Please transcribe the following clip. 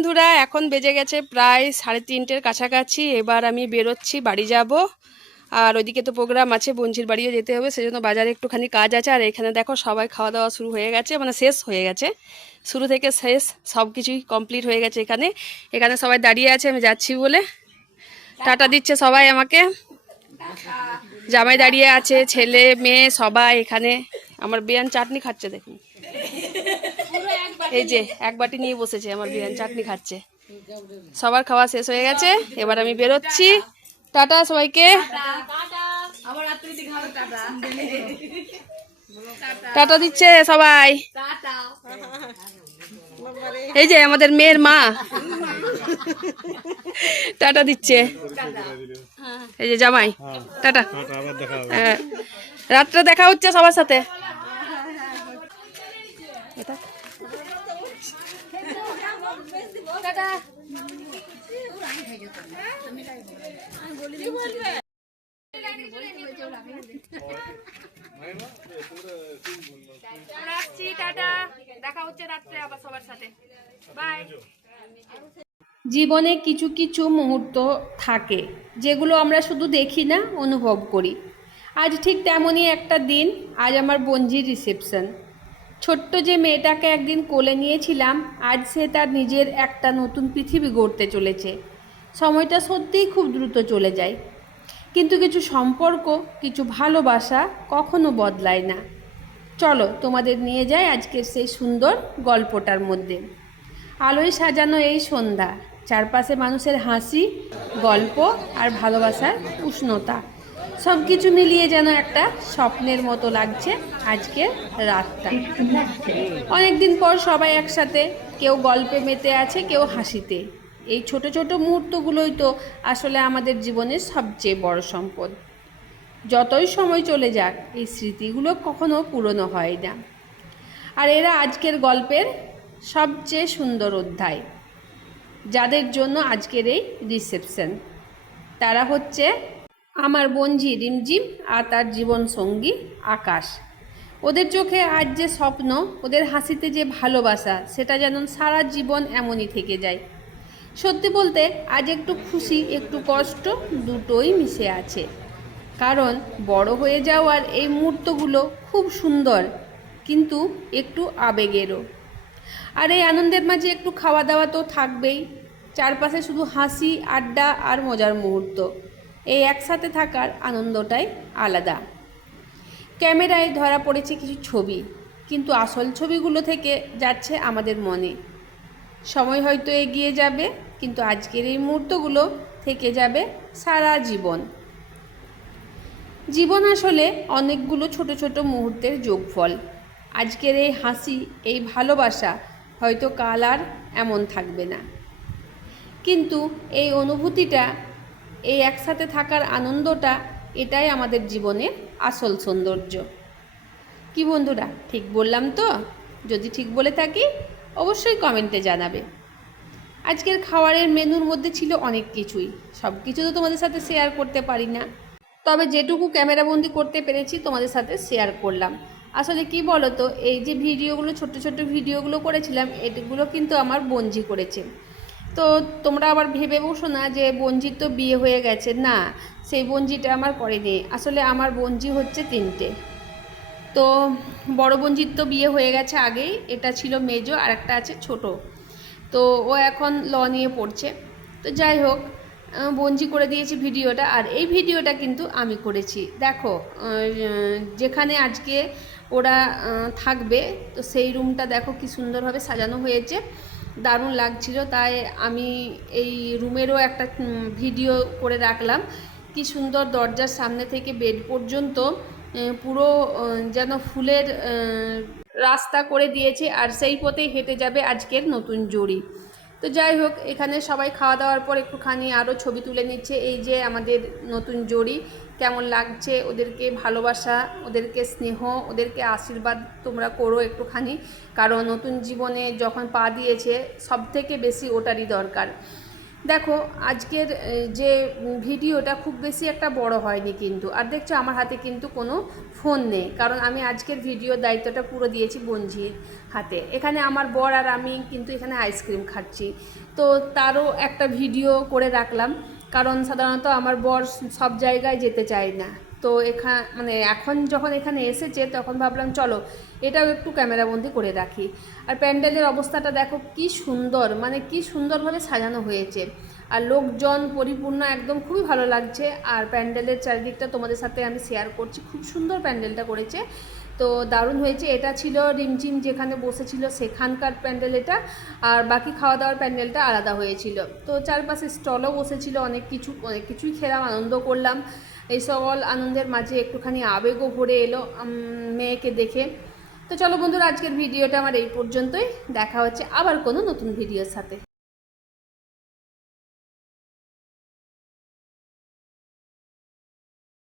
বন্ধুরা, এখন বেজে গেছে প্রায় 3:30-এর কাছাকাছি। এবার আমি বেরোচ্ছি, বাড়ি যাব। আর ওইদিকে তো প্রোগ্রাম আছে, বঞ্চির বাড়িও যেতে হবে, সেজন্য বাজারে একটুখানি কাজ আছে। আর এখানে দেখো সবাই খাওয়া দাওয়া শুরু হয়ে গেছে, মানে শেষ হয়ে গেছে, শুরু থেকে শেষ সব কিছুই কমপ্লিট হয়ে গেছে। এখানে এখানে সবাই দাঁড়িয়ে আছে আমি যাচ্ছি বলে, টাটা দিচ্ছে সবাই আমাকে। জামাই দাঁড়িয়ে আছে, ছেলে মেয়ে সবাই এখানে। আমার বিয়ান চাটনি খাচ্ছে, দেখুন এই যে এক বাটি নিয়ে বসেছে, আমার বিয়ান চাটনি খাচ্ছে। সবার খাওয়া শেষ হয়ে গেছে, এবার আমি বেরোচ্ছি। টাটা সবাইকে, টাটা দিচ্ছে সবাই। এই যে আমাদের মেয়ের মা টাটা দিচ্ছে, এই যে জামাই টাটা। রাত্রে দেখা হচ্ছে সবার সাথে। দেখা হচ্ছে রাত্রে আবার সবার সাথে, বাই। জীবনে কিছু কিছু মুহূর্ত থাকে যেগুলো আমরা শুধু দেখি না, অনুভব করি। আজ ঠিক তেমনই একটা দিন। আজ আমার বোনঝির রিসেপশন। ছোট্ট যে মেয়েটাকে একদিন কোলে নিয়েছিলাম, আজ সে তার নিজের একটা নতুন পৃথিবী গড়তে চলেছে। সময়টা সত্যিই খুব দ্রুত চলে যায়, কিন্তু কিছু সম্পর্ক, কিছু ভালোবাসা কখনো বদলায় না। চলো তোমাদের নিয়ে যাই আজকের সেই সুন্দর গল্পটার মধ্যে। আলোয় সাজানো এই সন্ধ্যা, চারপাশে মানুষের হাসি, গল্প আর ভালোবাসার উষ্ণতা, সব কিছু মিলিয়ে যেন একটা স্বপ্নের মতো লাগছে আজকের রাতটা। অনেকদিন পর সবাই একসাথে, কেউ গল্পে মেতে আছে, কেউ হাসিতে। এই ছোট ছোট মুহূর্তগুলোই তো আসলে আমাদের জীবনের সবচেয়ে বড় সম্পদ। যতই সময় চলে যাক, এই স্মৃতিগুলো কখনো পুরনো হয় না। আর এরা আজকের গল্পের সবচেয়ে সুন্দর অধ্যায়, যাদের জন্য আজকের এই রিসেপশন। তারা হচ্ছে আমার বোনঝি রিমঝিম আর তার জীবন সঙ্গী আকাশ। ওদের চোখে আজ যে স্বপ্ন, ওদের হাসিতে যে ভালোবাসা, সেটা যেন সারা জীবন এমনই থেকে যায়। সত্যি বলতে আজ একটু খুশি, একটু কষ্ট, দুটোই মিশে আছে। কারণ বড় হয়ে যাওয়ার এই মুহূর্তগুলো খুব সুন্দর, কিন্তু একটু আবেগেরও। আর এই আনন্দের মাঝে একটু খাওয়া দাওয়া তো থাকবেই। চারপাশে শুধু হাসি, আড্ডা আর মজার মুহূর্ত। এই একসাথে থাকার আনন্দটাই আলাদা। ক্যামেরায় ধরা পড়েছে কিছু ছবি, কিন্তু আসল ছবিগুলো থেকে যাচ্ছে আমাদের মনে। সময় হয়তো এগিয়ে যাবে, কিন্তু আজকের এই মুহূর্তগুলো থেকে যাবে সারা জীবন। জীবন আসলে অনেকগুলো ছোট ছোট মুহূর্তের যোগফল। আজকের এই হাসি, এই ভালোবাসা হয়তো কাল আর এমন থাকবে না, কিন্তু এই অনুভূতিটা, এই একসাথে থাকার আনন্দটা, এটাই আমাদের জীবনের আসল সৌন্দর্য। কি বন্ধুরা, ঠিক বললাম তো? যদি ঠিক বলে থাকি অবশ্যই কমেন্টে জানাবে। আজকের খাবারের মেনুর মধ্যে ছিল অনেক কিছুই, সব কিছু তো তোমাদের সাথে শেয়ার করতে পারি না, তবে যেটুকু ক্যামেরাবন্দি করতে পেরেছি তোমাদের সাথে শেয়ার করলাম। আসলে কি বলো তো, এই যে ভিডিওগুলো, ছোট ছোট ভিডিওগুলো করেছিলাম, এগুলো কিন্তু আমার বোনঝি করেছে। তো তোমরা আবার ভেবে বসো না যে বোনঝির তো বিয়ে হয়ে গেছে, না, সেই বোনঝিটা আমার করেনি। আসলে আমার বোনঝি হচ্ছে 3টে। তো বড় বোনঝির তো বিয়ে হয়ে গেছে আগেই, এটা ছিল মেজো, আর একটা আছে ছোট। তো ও এখন ল নিয়ে পড়ছে। তো যাই হোক, বঞ্জি করে দিয়েছি ভিডিওটা, আর এই ভিডিওটা কিন্তু আমি করেছি। দেখো, যেখানে আজকে ওরা থাকবে, তো সেই রুমটা দেখো কি সুন্দরভাবে সাজানো হয়েছে, দারুণ লাগছিল। তাই আমি এই রুমেরও একটা ভিডিও করে রাখলাম। কি সুন্দর, দরজার সামনে থেকে বেড পর্যন্ত পুরো যেন ফুলের রাস্তা করে দিয়েছে, আর সেই পথেই হেঁটে যাবে আজকের নতুন জুড়ি। তো যাই হোক, এখানে সবাই খাওয়া দাওয়ার পর একটুখানি আরও ছবি তুলে নিচ্ছে। এই যে আমাদের নতুন জুড়ি, কেমন লাগছে, ওদেরকে ভালোবাসা, ওদেরকে স্নেহ, ওদেরকে আশীর্বাদ তোমরা করো একটুখানি, কারণ নতুন জীবনে যখন পা দিয়েছে সব থেকে বেশি ওটারই দরকার। দেখো আজকের যে ভিডিওটা খুব বেশি একটা বড় হয়নি কিন্তু, আর দেখছো আমার হাতে কিন্তু কোনো ফোন নেই, কারণ আমি আজকের ভিডিওর দায়িত্বটা পুরো দিয়েছি বঞ্জির হাতে। এখানে আমার বর আর আমি কিন্তু এখানে আইসক্রিম খাচ্ছি, তো তারও একটা ভিডিও করে রাখলাম, কারণ সাধারণত আমার বর সব জায়গায় যেতে চায় না। তো মানে এখন যখন এখানে এসেছে তখন ভাবলাম চলো এটাও একটু ক্যামেরাবন্দি করে রাখি। আর প্যান্ডেলের অবস্থাটা দেখো কি সুন্দর, মানে কি সুন্দরভাবে সাজানো হয়েছে, আর লোকজন পরিপূর্ণ একদম, খুবই ভালো লাগছে। আর প্যান্ডেলের চারিদিকটা তোমাদের সাথে আমি শেয়ার করছি, খুব সুন্দর প্যান্ডেলটা করেছে, তো দারুণ হয়েছে। এটা ছিল রিমঝিম যেখানে বসেছিল সেখানকার প্যান্ডেল এটা, আর বাকি খাওয়া দাওয়ার প্যান্ডেলটা আলাদা হয়েছিল। তো চারপাশে স্টলও বসেছিল, অনেক কিছুই খেলাম, আনন্দ করলাম। এই সকল আনন্দের মাঝে একটুখানি আবেগও ভরে এলো মেয়েকে দেখে। তো চলো বন্ধুরা, আজকের ভিডিওটা আমার এই পর্যন্তই, দেখা হচ্ছে আবার কোনো নতুন ভিডিওর সাথে।